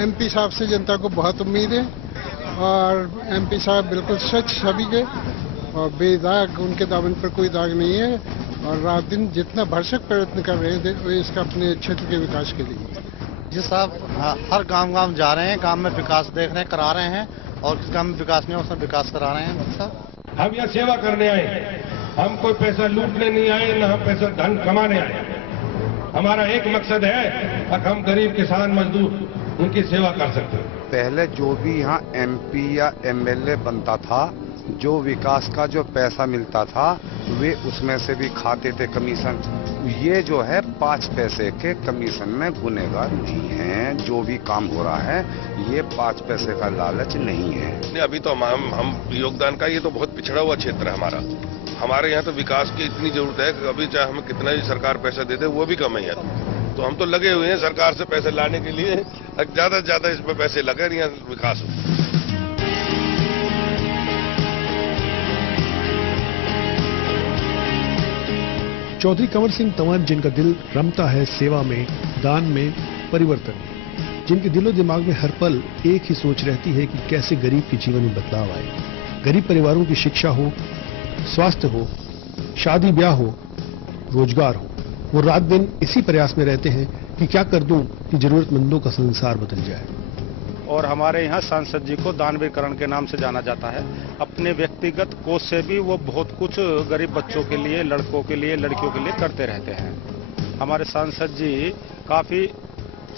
MP साहब से जनता को बहुत उम्मीद है और एमपी साहब बिल्कुल स्वच्छ छवि के और बेदाग, उनके दामन पर कोई दाग नहीं है और रात दिन जितना भरसक प्रयत्न कर रहे थे वो इसका अपने क्षेत्र के विकास के लिए। जी साहब हर गांव जा रहे हैं, गांव में विकास देख रहे हैं, करा रहे हैं और किस गांव में विकास नहीं है उसमें विकास करा रहे हैं। साहब हम यहाँ सेवा करने आए, हम कोई पैसा लूटने नहीं आए, न हम पैसा धन कमाने आए। हमारा एक मकसद है कि हम गरीब किसान मजदूर उनकी सेवा कर सकते हैं। पहले जो भी यहाँ एमपी या एमएलए बनता था, जो विकास का जो पैसा मिलता था वे उसमें से भी खाते थे कमीशन। ये जो है 5 पैसे के कमीशन में गुनेगार नहीं है। जो भी काम हो रहा है ये 5 पैसे का लालच नहीं है। अभी तो हम योगदान का ये तो बहुत पिछड़ा हुआ क्षेत्र है हमारा। हमारे यहाँ तो विकास की इतनी जरूरत है कि अभी चाहे हमें कितना भी सरकार पैसा दे दे वो भी कम है। तो हम तो लगे हुए हैं सरकार से पैसे लाने के लिए, ज्यादा से ज्यादा इसमें पैसे लगे यहाँ विकास हो। चौधरी कंवर सिंह तंवर जिनका दिल रमता है सेवा में, दान में, परिवर्तन में, जिनके दिलो दिमाग में हर पल एक ही सोच रहती है कि कैसे गरीब के जीवन में बदलाव आए, गरीब परिवारों की शिक्षा हो, स्वास्थ्य हो, शादी ब्याह हो, रोजगार हो। वो रात दिन इसी प्रयास में रहते हैं कि क्या कर दूं कि जरूरतमंदों का संसार बदल जाए। और हमारे यहाँ सांसद जी को दानवीर करण के नाम से जाना जाता है। अपने व्यक्तिगत कोष से भी वो बहुत कुछ गरीब बच्चों के लिए, लड़कों के लिए, लड़कियों के लिए करते रहते हैं। हमारे सांसद जी काफी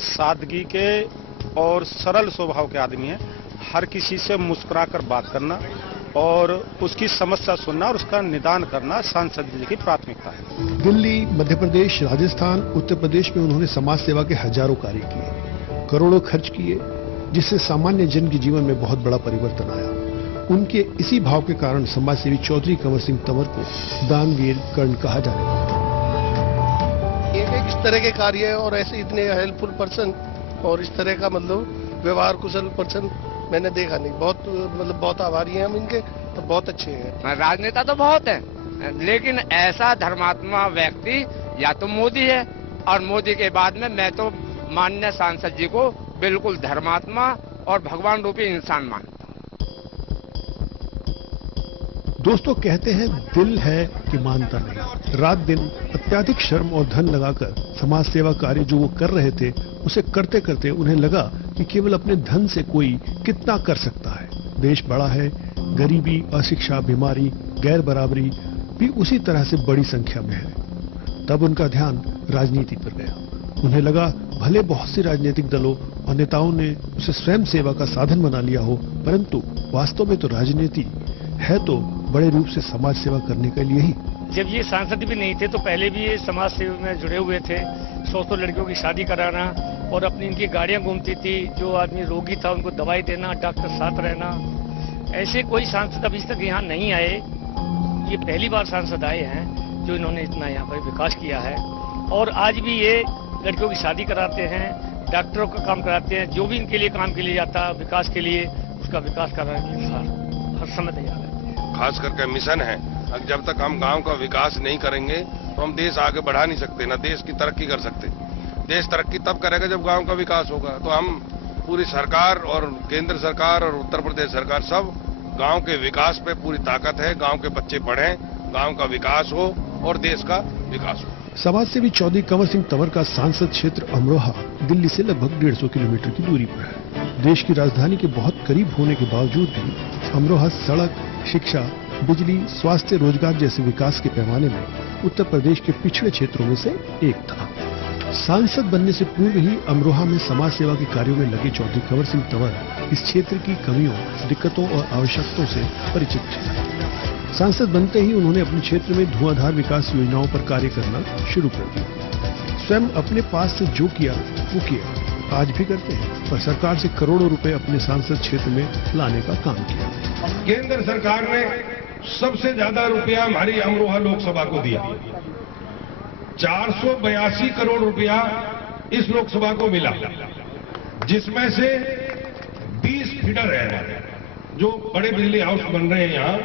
सादगी के और सरल स्वभाव के आदमी हैं। हर किसी से मुस्कुराकर बात करना और उसकी समस्या सुनना और उसका निदान करना सांसद जी की प्राथमिकता है। दिल्ली, मध्य प्रदेश, राजस्थान, उत्तर प्रदेश में उन्होंने समाज सेवा के हजारों कार्य किए, करोड़ों खर्च किए, जिससे सामान्य जन के जीवन में बहुत बड़ा परिवर्तन आया। उनके इसी भाव के कारण समाजसेवी चौधरी कंवर सिंह तंवर को दानवीर कर्ण कहा जाने लगा। इस तरह के कार्य और ऐसे इतने हेल्पफुल पर्सन और इस तरह का मतलब व्यवहार कुशल पर्सन मैंने देखा नहीं। बहुत आभारी हैं हम इनके, तो बहुत अच्छे हैं। राजनेता तो बहुत है, लेकिन ऐसा धर्मात्मा व्यक्ति या तो मोदी है, और मोदी के बाद में मैं तो माननीय सांसद जी को बिल्कुल धर्मात्मा और भगवान रूपी इंसान मानता हूँ। दोस्तों कहते हैं दिल है कि मानता नहीं। रात दिन अत्यधिक श्रम और धन लगाकर समाज सेवा कार्य जो वो कर रहे थे, उसे करते करते उन्हें लगा कि केवल अपने धन से कोई कितना कर सकता है। देश बड़ा है, गरीबी, अशिक्षा, बीमारी, गैर बराबरी भी उसी तरह से बड़ी संख्या में है। तब उनका ध्यान राजनीति पर गया। उन्हें लगा भले बहुत से राजनीतिक दलों और नेताओं ने उसे स्वयं सेवा का साधन बना लिया हो, परंतु वास्तव में तो राजनीति है तो बड़े रूप से समाज सेवा करने के लिए ही। जब ये सांसद भी नहीं थे तो पहले भी ये समाज सेवा में जुड़े हुए थे। 100 लड़कियों की शादी कराना और अपनी इनकी गाड़ियां घूमती थी। जो आदमी रोगी था उनको दवाई देना, डॉक्टर साथ रहना। ऐसे कोई सांसद अभी तक यहाँ नहीं आए। ये पहली बार सांसद आए हैं जो इन्होंने इतना यहाँ पर विकास किया है। और आज भी ये लड़कियों की शादी कराते हैं, डॉक्टरों का काम कराते हैं। जो भी इनके लिए काम के लिए जाता है विकास के लिए, उसका विकास कराने के लिए हर समय तैयार रहते हैं। खास करके मिशन है, जब तक हम गांव का विकास नहीं करेंगे तो हम देश आगे बढ़ा नहीं सकते, ना देश की तरक्की कर सकते। देश तरक्की तब करेगा जब गांव का विकास होगा। तो हम पूरी सरकार और केंद्र सरकार और उत्तर प्रदेश सरकार सब गांव के विकास पे पूरी ताकत है। गांव के बच्चे पढ़ें, गांव का विकास हो और देश का विकास हो। समाज सेवी चौधरी कंवर सिंह तंवर का सांसद क्षेत्र अमरोहा दिल्ली से लगभग 150 किलोमीटर की दूरी पर है। देश की राजधानी के बहुत करीब होने के बावजूद भी अमरोहा सड़क, शिक्षा, बिजली, स्वास्थ्य, रोजगार जैसे विकास के पैमाने में उत्तर प्रदेश के पिछड़े क्षेत्रों में से एक था। सांसद बनने से पूर्व ही अमरोहा में समाज सेवा के कार्यों में लगे चौधरी कंवर सिंह तंवर इस क्षेत्र की कमियों, दिक्कतों और आवश्यकताओं से परिचित थे। सांसद बनते ही उन्होंने अपने क्षेत्र में धुआंधार विकास योजनाओं पर कार्य करना शुरू कर दिया। स्वयं अपने पास से जो किया वो किया, आज भी करते हैं, पर सरकार से करोड़ों रुपए अपने सांसद क्षेत्र में लाने का काम किया। केंद्र सरकार ने सबसे ज्यादा रुपया हमारी अमरोहा लोकसभा को दिया। 482 करोड़ रुपया इस लोकसभा को मिला, जिसमें से 20 फीडर है हमारे, जो बड़े बिजली हाउस बन रहे हैं यहाँ,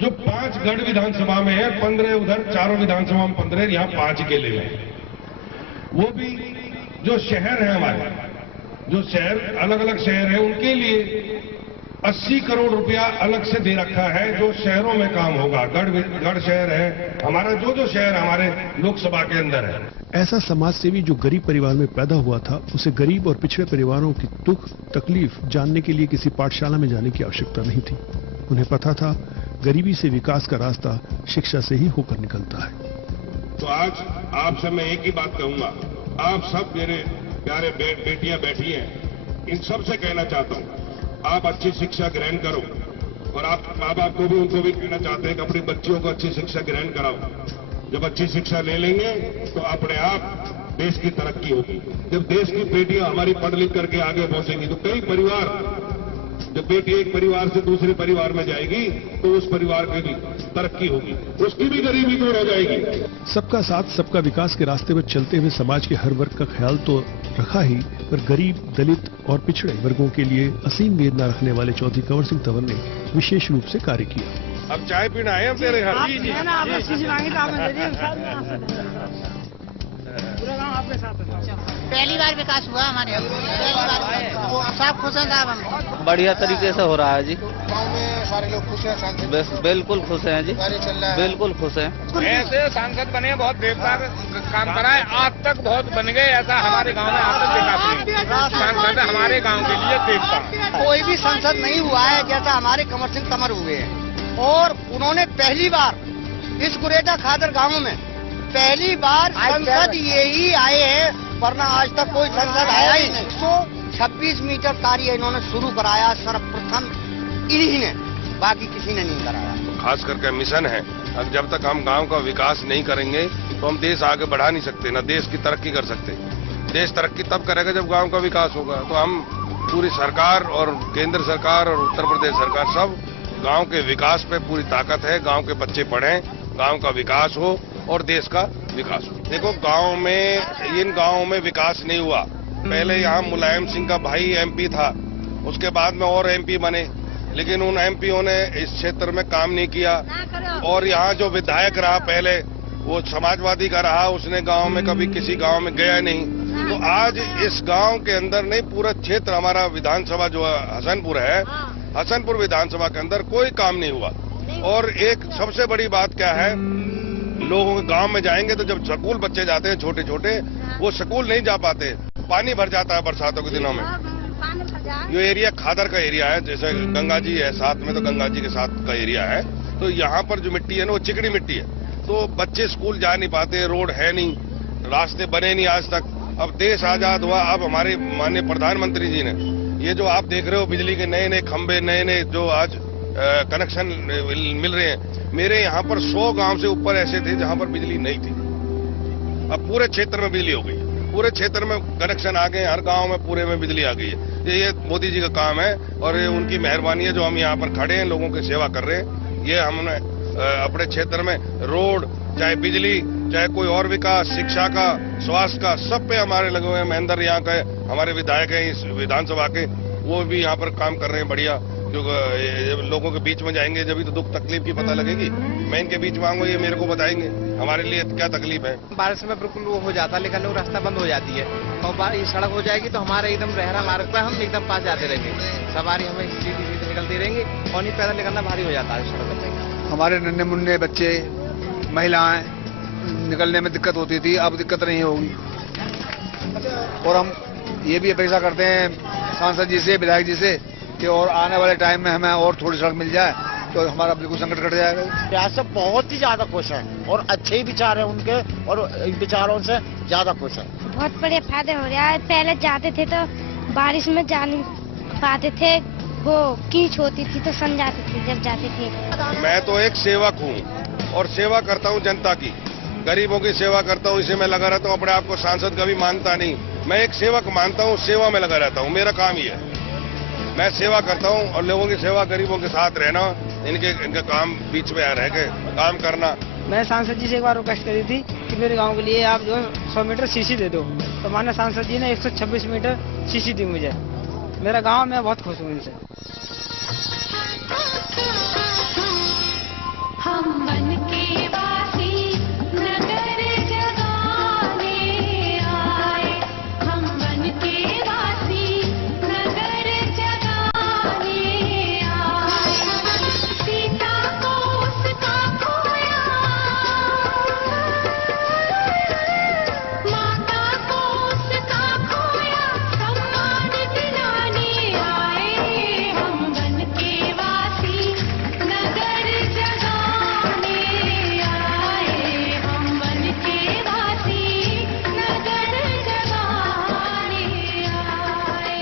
जो 5 गढ़ विधानसभा में है, 15 उधर, चारों विधानसभा में 15, यहाँ 5 अकेले में। वो भी जो शहर है हमारे, जो शहर अलग अलग शहर है, उनके लिए 80 करोड़ रुपया अलग से दे रखा है, जो शहरों में काम होगा। गढ़ शहर है हमारा, जो शहर हमारे लोकसभा के अंदर है। ऐसा समाज सेवी जो गरीब परिवार में पैदा हुआ था, उसे गरीब और पिछड़े परिवारों की दुख तकलीफ जानने के लिए किसी पाठशाला में जाने की आवश्यकता नहीं थी। उन्हें पता था गरीबी से विकास का रास्ता शिक्षा से ही होकर निकलता है। तो आज आपसे मैं एक ही बात कहूंगा, आप सब मेरे प्यारे बेटियां बैठी हैं, इन सब से कहना चाहता हूं, आप अच्छी शिक्षा ग्रहण करो, और आप माँ बाप को भी, उनको भी कहना चाहते हैं कि अपनी बच्चियों को अच्छी शिक्षा ग्रहण कराओ। जब अच्छी शिक्षा ले लेंगे तो अपने आप देश की तरक्की होगी। जब देश की बेटियां हमारी पढ़ लिख करके आगे पहुंचेंगी तो कई परिवार, जब बेटी एक परिवार से दूसरे परिवार में जाएगी तो उस परिवार की भी तरक्की होगी, उसकी भी गरीबी दूर हो जाएगी। सबका साथ सबका विकास के रास्ते पर चलते हुए समाज के हर वर्ग का ख्याल तो रखा ही, पर गरीब, दलित और पिछड़े वर्गों के लिए असीम वेदना रखने वाले चौधरी कंवर सिंह तंवर ने विशेष रूप से कार्य किया। अब चाय पीना है हम तेरे घर? पहली बार विकास हुआ हमारे यहाँ, पहली बार सब खुश हैं साहब, हम बढ़िया तरीके से हो रहा है जी। गांव में सारे लोग खुश हैं, सांसद बिल्कुल खुश हैं जी, कार्य चल रहा है, बिल्कुल खुश हैं। ऐसे सांसद बने, बहुत बेकार काम करा है, आज तक बहुत बन गए, ऐसा हमारे गांव में आज तक विकास नहीं। सांसद हमारे गांव के लिए देखता, कोई भी सांसद नहीं हुआ है जैसा हमारे कंवर सिंह तंवर हुए हैं। और उन्होंने पहली बार इस गुरेजा खादर गाँव में पहली बार सांसद यही आए हैं, वरना आज तक कोई सांसद आया ही नहीं। 126 मीटर कार्य इन्होंने शुरू कराया, सर्वप्रथम इन्हीं ने, बाकी किसी ने नहीं कराया। खास करके मिशन है, अब जब तक हम गांव का विकास नहीं करेंगे तो हम देश आगे बढ़ा नहीं सकते, ना देश की तरक्की कर सकते। देश तरक्की तब करेगा जब गांव का विकास होगा। तो हम पूरी सरकार और केंद्र सरकार और उत्तर प्रदेश सरकार सब गांव के विकास पे पूरी ताकत है। गांव के बच्चे पढ़ें, गांव का विकास हो और देश का विकास हो। देखो गांव में, इन गांवों में विकास नहीं हुआ। पहले यहाँ मुलायम सिंह का भाई एमपी था, उसके बाद में और एमपी बने, लेकिन उन एमपीओ ने इस क्षेत्र में काम नहीं किया। और यहाँ जो विधायक रहा पहले, वो समाजवादी का रहा, उसने गांव में कभी किसी गांव में गया नहीं। तो आज इस गांव के अंदर नहीं, पूरा क्षेत्र हमारा विधानसभा जो हसनपुर है, हसनपुर विधानसभा के अंदर कोई काम नहीं हुआ। और एक सबसे बड़ी बात क्या है, लोगों के गांव में जाएंगे तो जब स्कूल बच्चे जाते हैं छोटे छोटे, वो स्कूल नहीं जा पाते, पानी भर जाता है बरसातों के दिनों में। ये एरिया खादर का एरिया है, जैसे गंगा जी है साथ में, तो गंगा जी के साथ का एरिया है। तो यहाँ पर जो मिट्टी है ना, वो चिकनी मिट्टी है, तो बच्चे स्कूल जा नहीं पाते, रोड है नहीं, रास्ते बने नहीं आज तक। अब देश आजाद हुआ, अब हमारे माननीय प्रधानमंत्री जी ने ये जो आप देख रहे हो बिजली के नए नए खंभे, नए नए जो आज कनेक्शन मिल रहे हैं। मेरे यहाँ पर 100 गांव से ऊपर ऐसे थे जहां पर बिजली नहीं थी, अब पूरे क्षेत्र में बिजली हो गई, पूरे क्षेत्र में कनेक्शन आ गए, हर गांव में पूरे में बिजली आ गई है। ये मोदी जी का काम है और ये उनकी मेहरबानी है जो हम यहाँ पर खड़े हैं, लोगों की सेवा कर रहे हैं। ये हमने अपने क्षेत्र में रोड, चाहे बिजली, चाहे कोई और विकास, शिक्षा का, स्वास्थ्य का, सब पे हमारे लगे हुए हैं। महेंद्र यहाँ के हमारे विधायक हैं इस विधानसभा के, वो भी यहाँ पर काम कर रहे हैं बढ़िया। जो लोगों के बीच में जाएंगे जब तो दुख तकलीफ की पता लगेगी। मैं इनके बीच में आऊंगा, ये मेरे को बताएंगे हमारे लिए क्या तकलीफ है। बारिश में बिल्कुल वो हो जाता है, लेकिन लोग रास्ता बंद हो जाती है और ये सड़क हो जाएगी तो हमारे एकदम रहरा मार्ग पर हम एकदम पास जाते रहेंगे, सवारी हमें सीधी सीधी निकलती रहेंगी और नहीं पैदल निकलना भारी हो जाता है सड़क पर। हमारे नन्हे मुन्ने बच्चे, महिलाएं निकलने में दिक्कत होती थी, अब दिक्कत नहीं होगी। और हम ये भी अपेक्षा करते हैं सांसद जी से, विधायक जी से कि और आने वाले टाइम में हमें और थोड़ी सड़क मिल जाए तो हमारा बिल्कुल संकट कट जाएगा। सियासत बहुत ही ज्यादा खुश है और अच्छे ही विचार है उनके, और विचारों से ज्यादा खुश है। बहुत बड़े फायदे हो रहे हैं। पहले जाते थे तो बारिश में जाने पाते थे, वो कीच होती थी तो समझाते थे जब जाते थे। मैं तो एक सेवक हूँ और सेवा करता हूँ जनता की, गरीबों की सेवा करता हूँ, इसे मैं लगा रहता हूँ। अपने आप को सांसद कभी मानता नहीं, मैं एक सेवक मानता हूँ, सेवा में लगा रहता हूँ, मेरा काम ही है। मैं सेवा करता हूँ और लोगों की सेवा, गरीबों के साथ रहना, इनके काम बीच में रह के काम करना। मैं सांसद जी से एक बार रिक्वेस्ट करी थी कि मेरे गांव के लिए आप जो 100 मीटर सीसी दे दो, तो माननीय सांसद जी ने 126 मीटर सीसी दी मुझे। मेरा गांव, मैं बहुत खुश हूँ इनसे। हम मन के वासी नगर जगाने आए, हम मन के वासी नगर जगाने आए। सीता को उसका खोया, माता को उसका खोया, सम्मान दिलाने आए। हम मन के वासी नगर जगाने आए, हम मन के वासी नगर जगाने आए।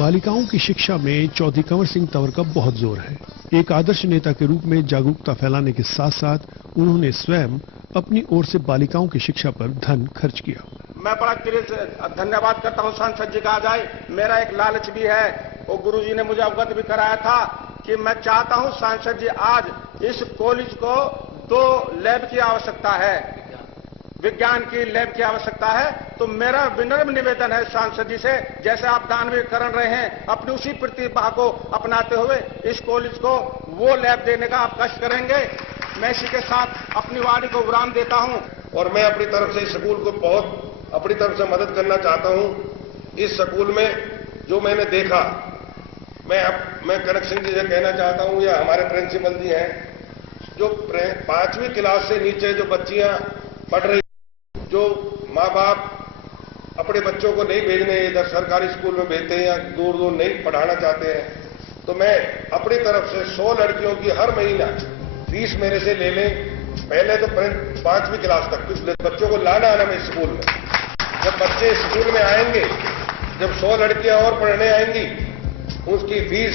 बालिकाओं की शिक्षा में चौधरी कंवर सिंह तंवर का बहुत जोर है। एक आदर्श नेता के रूप में जागरूकता फैलाने के साथ साथ उन्होंने स्वयं अपनी ओर से बालिकाओं की शिक्षा पर धन खर्च किया। मैं बड़ा दिल से धन्यवाद करता हूँ सांसद जी का। आज आए, मेरा एक लालच भी है, वो गुरुजी ने मुझे अवगत भी कराया था कि मैं चाहता हूँ सांसद जी, आज इस कॉलेज को 2 लैब की आवश्यकता है, विज्ञान की लैब की आवश्यकता है। तो मेरा विनम्र निवेदन है सांसद जी से, जैसे आप दानवीर कर रहे हैं, अपनी उसी प्रतिभा को अपनाते हुए इस कॉलेज को वो लैब देने का आप कष्ट करेंगे। मैं इसी के साथ अपनी वाणी को विराम देता हूं। और मैं अपनी तरफ से इस स्कूल को बहुत अपनी तरफ से मदद करना चाहता हूं। इस स्कूल में जो मैंने देखा, मैं कनक सिंह जी से कहना चाहता हूं, या हमारे प्रिंसिपल जी हैं, जो 5वीं क्लास से नीचे जो बच्चियां पढ़ रही, जो माँ बाप अपने बच्चों को नहीं भेजने इधर सरकारी स्कूल में भेजते हैं या दूर दूर नहीं पढ़ाना चाहते हैं, तो मैं अपनी तरफ से 100 लड़कियों की हर महीना फीस मेरे से ले लें। पहले तो 5वीं क्लास तक बच्चों को लाना आना में स्कूल में, जब बच्चे स्कूल में आएंगे, जब 100 लड़कियां और पढ़ने आएंगी, उसकी फीस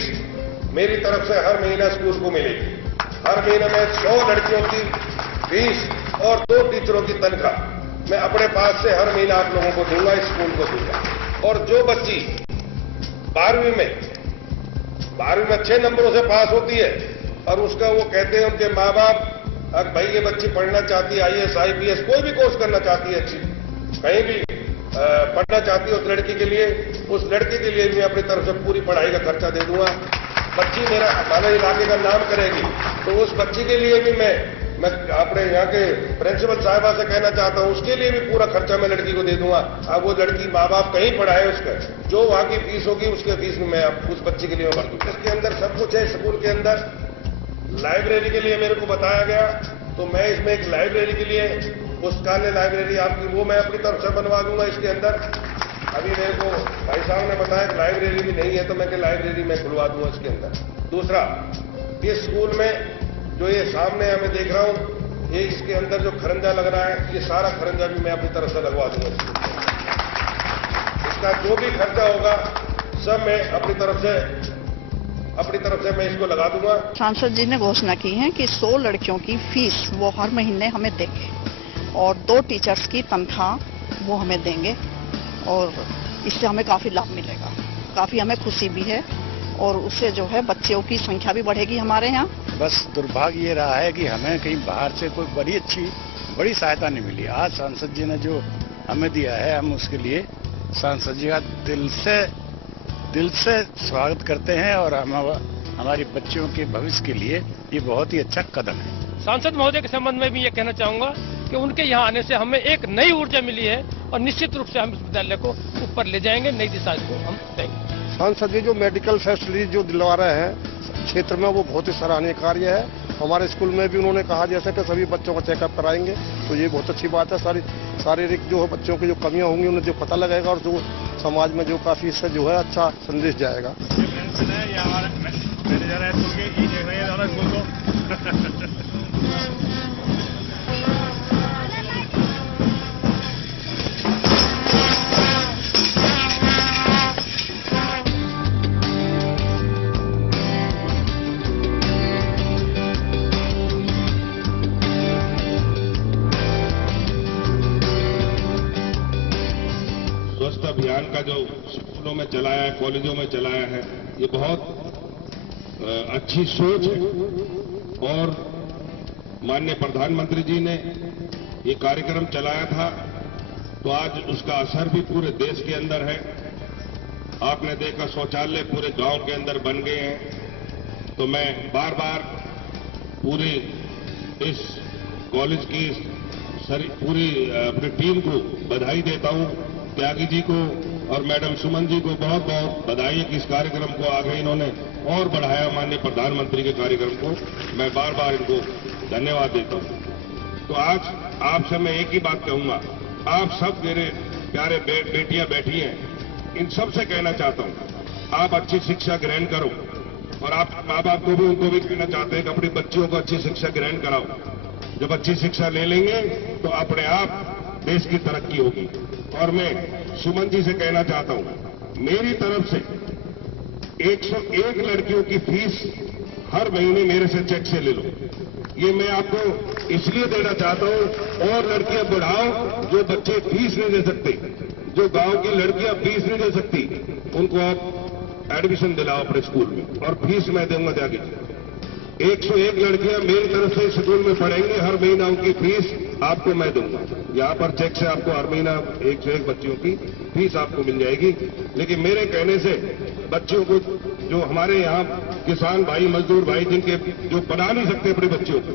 मेरी तरफ से हर महीना स्कूल को मिलेगी। हर महीने में 100 लड़कियों की फीस और 2 टीचरों की तनख्वाह मैं अपने पास से हर महीना आप लोगों को दूंगा, इस स्कूल को दूंगा। और जो बच्ची 12वीं में अच्छे नंबरों से पास होती है और उसका वो कहते हैं उनके माँ बाप, अगर भाई ये बच्ची पढ़ना चाहती है, IAS IPS कोई भी कोर्स करना चाहती है, अच्छी कहीं भी पढ़ना चाहती है उस लड़की के लिए, उस लड़की के लिए मैं अपनी तरफ से पूरी पढ़ाई का खर्चा दे दूंगा। बच्ची मेरा हमारे इलाके का नाम करेगी, तो उस बच्ची के लिए भी मैं अपने यहाँ के प्रिंसिपल साहिबा से कहना चाहता हूँ, उसके लिए भी पूरा खर्चा मैं लड़की को दे दूंगा। अब वो लड़की माँ बाप कहीं पढ़ाए, उसका जो वहाँ की फीस होगी उसके फीस में मैं उस बच्ची के लिए भर दूंगा। इसके अंदर सब कुछ है। स्कूल के अंदर लाइब्रेरी के लिए मेरे को बताया गया, तो मैं इसमें एक लाइब्रेरी के लिए पुस्तकालय लाइब्रेरी आपकी वो मैं अपनी तरफ से बनवा दूंगा। इसके अंदर अभी मेरे को भाई साहब ने बताया कि लाइब्रेरी भी नहीं है, तो मैं लाइब्रेरी में खुलवा दूंगा इसके अंदर। दूसरा, ये स्कूल में जो ये सामने मैं देख रहा हूं, ये इसके अंदर जो खरंजा लग रहा है, ये सारा खरंजा भी मैं अपनी तरफ से लगवा दूंगा। इसका जो भी खर्चा होगा सब मैं अपनी तरफ से मैं इसको लगा दूंगा। सांसद जी ने घोषणा की है कि 100 लड़कियों की फीस वो हर महीने हमें देंगे और 2 टीचर्स की तनख्वाह वो हमें देंगे, और इससे हमें काफी लाभ मिलेगा, काफी हमें खुशी भी है, और उससे जो है बच्चों की संख्या भी बढ़ेगी हमारे यहाँ। बस दुर्भाग्य ये रहा है कि हमें कहीं बाहर से कोई बड़ी सहायता नहीं मिली। आज सांसद जी ने जो हमें दिया है, हम उसके लिए सांसद जी का दिल से स्वागत करते हैं, और हमारी बच्चियों के भविष्य के लिए ये बहुत ही अच्छा कदम है। सांसद महोदय के संबंध में भी ये कहना चाहूंगा कि उनके यहाँ आने से हमें एक नई ऊर्जा मिली है, और निश्चित रूप से हम इस विद्यालय को ऊपर ले जाएंगे, नई दिशा इसको हम देंगे। सांसद जी जो मेडिकल फैसिलिटी जो दिलवा रहे हैं क्षेत्र में, वो बहुत ही सराहनीय कार्य है। हमारे स्कूल में भी उन्होंने कहा जैसे कि सभी बच्चों का चेकअप कराएंगे, तो ये बहुत अच्छी बात है। शारीरिक जो बच्चों की जो कमियां होंगी उन्हें जो पता लगेगा, और जो समाज में जो काफी इससे जो है अच्छा संदेश जाएगा। अभियान का जो स्कूलों में चलाया है, कॉलेजों में चलाया है, ये बहुत अच्छी सोच है। और माननीय प्रधानमंत्री जी ने ये कार्यक्रम चलाया था, तो आज उसका असर भी पूरे देश के अंदर है। आपने देखा शौचालय पूरे गांव के अंदर बन गए हैं। तो मैं बार बार पूरे इस कॉलेज की पूरी अपनी टीम को बधाई देता हूं। त्यागी जी को और मैडम सुमन जी को बहुत बहुत बधाई है कि इस कार्यक्रम को आगे इन्होंने और बढ़ाया, माननीय प्रधानमंत्री के कार्यक्रम को। मैं बार बार इनको धन्यवाद देता हूं। तो आज आपसे मैं एक ही बात कहूंगा, आप सब मेरे प्यारे बेटियां बैठी हैं, इन सब से कहना चाहता हूं, आप अच्छी शिक्षा ग्रहण करो। और आप माँ बाप को भी, उनको भी कहना चाहते हैं कि अपनी बच्चियों को अच्छी शिक्षा ग्रहण कराओ। जब अच्छी शिक्षा ले लेंगे तो अपने आप देश की तरक्की होगी। और मैं सुमन जी से कहना चाहता हूं, मेरी तरफ से 101 लड़कियों की फीस हर महीने मेरे से चेक से ले लो। ये मैं आपको इसलिए देना चाहता हूं, और लड़कियां बढ़ाओ जो बच्चे फीस नहीं दे सकते, जो गांव की लड़कियां फीस नहीं दे सकती, उनको आप एडमिशन दिलाओ अपने स्कूल में, और फीस मैं दूंगा जाके। 101 लड़कियां मेरी तरफ से स्कूल में पढ़ेंगे, हर महीना उनकी फीस आपको मैं दूंगा। यहां पर चेक से आपको हर महीना 101 बच्चियों की फीस आपको मिल जाएगी। लेकिन मेरे कहने से बच्चों को, जो हमारे यहाँ किसान भाई, मजदूर भाई, जिनके जो पढ़ा नहीं सकते अपने बच्चों को,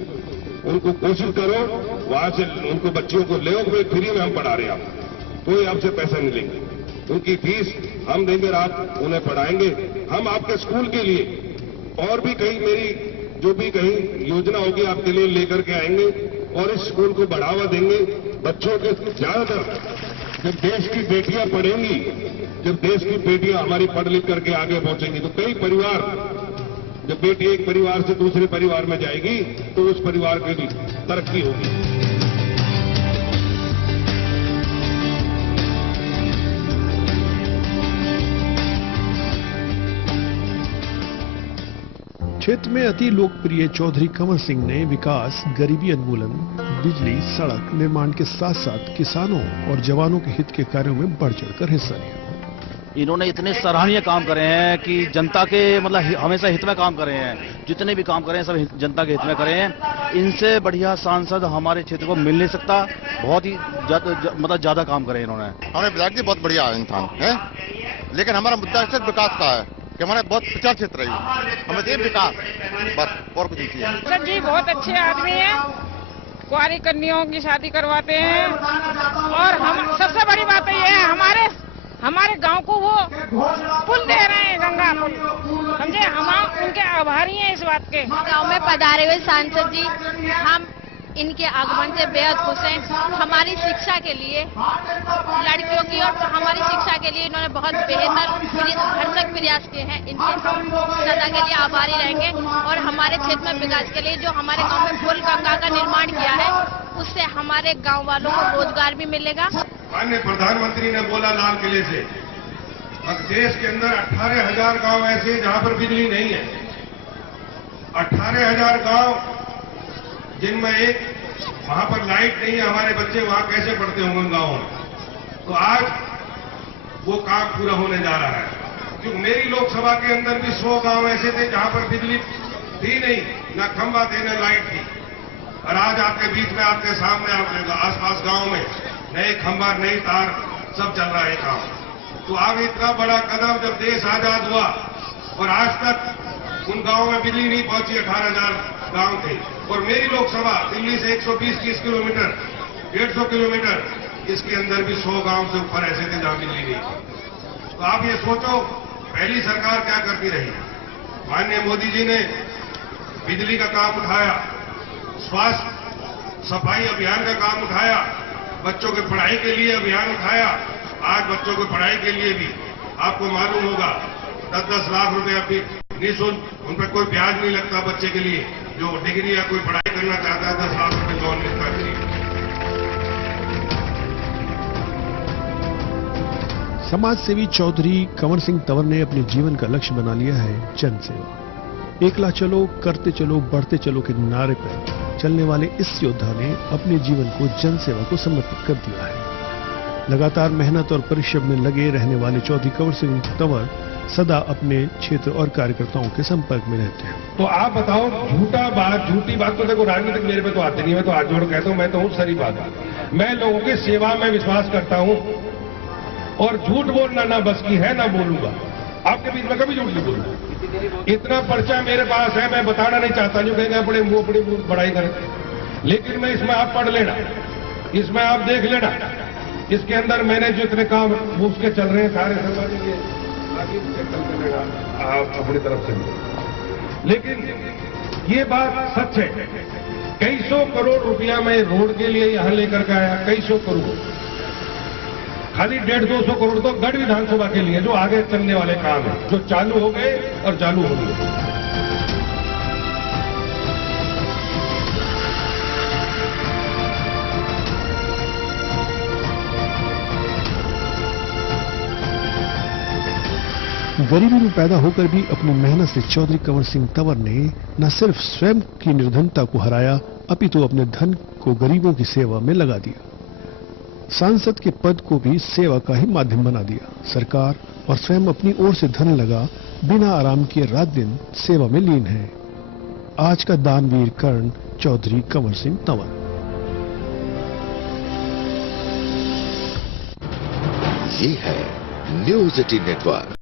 उनको कोशिश करो वहां से उनको बच्चियों को ले, फ्री में हम पढ़ा रहे हैं, आप कोई आपसे पैसा नहीं लेंगे, उनकी फीस हम देंगे, आप उन्हें पढ़ाएंगे। हम आपके स्कूल के लिए और भी कहीं मेरी जो भी कहीं योजना होगी आपके लिए लेकर के आएंगे, और इस स्कूल को बढ़ावा देंगे। बच्चों के ज्यादातर जब देश की बेटियां पढ़ेंगी, जब देश की बेटियां हमारी पढ़ लिख करके आगे पहुंचेंगी, तो कई परिवार, जब बेटी एक परिवार से दूसरे परिवार में जाएगी तो उस परिवार की भी तरक्की होगी। क्षेत्र में अति लोकप्रिय चौधरी कंवर सिंह ने विकास, गरीबी उन्मूलन, बिजली, सड़क निर्माण के साथ साथ किसानों और जवानों के हित के कार्यों में बढ़ चढ़कर हिस्सा लिया। इन्होंने इतने सराहनीय काम करे हैं कि जनता के मतलब हमेशा हित में काम करे हैं। जितने भी काम करे हैं सब जनता के हित में करे हैं। इनसे बढ़िया सांसद हमारे क्षेत्र को मिल नहीं सकता। बहुत ही मतलब ज्यादा काम करे इन्होंने। हमारे विधायक जी बहुत बढ़िया इंसान है, लेकिन हमारा मुद्दा सिर्फ विकास का है कि हमारे बहुत प्रचार क्षेत्र है, हमें चाहिए विकास, बस और कुछ नहीं चाहिए। सर जी बहुत अच्छे आदमी हैं, कुंवारी कन्याओं की शादी करवाते हैं, और हम सबसे बड़ी बात ये है हमारे गांव को वो पुल दे रहे हैं, गंगा पुल, समझे। हम उनके आभारी हैं इस बात के। गांव में पधारे हुए सांसद जी, हम इनके आगमन से बेहद खुश हैं। हमारी शिक्षा के लिए, लड़कियों की और हमारी शिक्षा के लिए इन्होंने बहुत बेहतर भरसक प्रयास किए हैं। इनके सदा के लिए आभारी रहेंगे। और हमारे क्षेत्र में विकास के लिए जो हमारे गांव में पुल गंगा का निर्माण किया है, उससे हमारे गांव वालों को रोजगार भी मिलेगा। माननीय प्रधानमंत्री ने बोला लाल किले से, अब देश के अंदर 18,000 गांव ऐसे हैं जहां पर बिजली नहीं है। 18,000 गांव जिनमें एक वहां पर लाइट नहीं है, हमारे बच्चे वहां कैसे पढ़ते होंगे उन गांवों में। तो आज वो काम पूरा होने जा रहा है, क्योंकि मेरी लोकसभा के अंदर भी 100 गांव ऐसे थे जहां पर बिजली थी नहीं, ना खंभा थे ना लाइट थी। और आज आपके बीच में, आपके सामने, आपके आसपास गांव में नए खंभा, नई तार, सब चल रहा है काम। तो अब इतना बड़ा कदम जब देश आजाद हुआ और आज तक उन गांवों में बिजली नहीं पहुंची, 18,000 गांव थे। और मेरी लोकसभा दिल्ली से 120-130 किलोमीटर, 150 किलोमीटर, इसके अंदर भी 100 गांव से ऊपर ऐसे थे जहां बिजली नहीं थी। तो आप ये सोचो पहली सरकार क्या करती रही। माननीय मोदी जी ने बिजली का काम उठाया, स्वास्थ्य सफाई अभियान का काम उठाया, बच्चों की पढ़ाई के लिए अभियान उठाया। आज बच्चों की पढ़ाई के लिए भी आपको मालूम होगा 10-10 लाख रुपए अभी निःशुल्क, उन पर कोई ब्याज नहीं लगता बच्चे के लिए। जो डिग्री या कोई पढ़ाई करना चाहता है 10 लाख रुपए लोन मिलता है। समाज सेवी चौधरी कंवर सिंह तंवर ने अपने जीवन का लक्ष्य बना लिया है जन सेवा। एकला चलो, करते चलो, बढ़ते चलो के नारे पर चलने वाले इस योद्धा ने अपने जीवन को जन सेवा को समर्पित कर दिया है। लगातार मेहनत और परिश्रम में लगे रहने वाले चौधरी कंवर सिंह तंवर सदा अपने क्षेत्र और कार्यकर्ताओं के संपर्क में रहते हैं। तो आप बताओ, झूठी बात तो देखो राजनीतिक मेरे पे तो आती नहीं, मैं तो हाथ जोड़ कहता हूँ, मैं तो हूँ सही बात। मैं लोगों की सेवा में विश्वास करता हूँ और झूठ बोलना ना बस की है, ना बोलूंगा। आपके बीच में कभी झूठ नहीं बोलूंगा। इतना पर्चा मेरे पास है, मैं बताना नहीं चाहता, जो कहेंगे बड़े मुंह बड़ी बड़ाई करें, लेकिन मैं इसमें आप पढ़ लेना, इसमें आप देख लेना, इसके अंदर मैंने जो इतने काम उसके चल रहे हैं सारे समझेंगे, आगे चलते रहेगा आप अपनी तरफ से। लेकिन ये बात सच है, कई सौ करोड़ रुपया मैं रोड के लिए यहां लेकर के आया, कई सौ करोड़, खाली 150-200 करोड़ तो गढ़ विधानसभा के लिए जो आगे चलने वाले काम है, जो चालू हो गए और चालू हो गए। गरीबी में पैदा होकर भी अपनी मेहनत से चौधरी कंवर सिंह तंवर ने न सिर्फ स्वयं की निर्धनता को हराया, अपितु अपने धन को गरीबों की सेवा में लगा दिया। सांसद के पद को भी सेवा का ही माध्यम बना दिया। सरकार और स्वयं अपनी ओर से धन लगा, बिना आराम किए रात दिन सेवा में लीन है। आज का दानवीर कर्ण चौधरी कंवर सिंह तंवर। ये है न्यूज़ 18 नेटवर्क।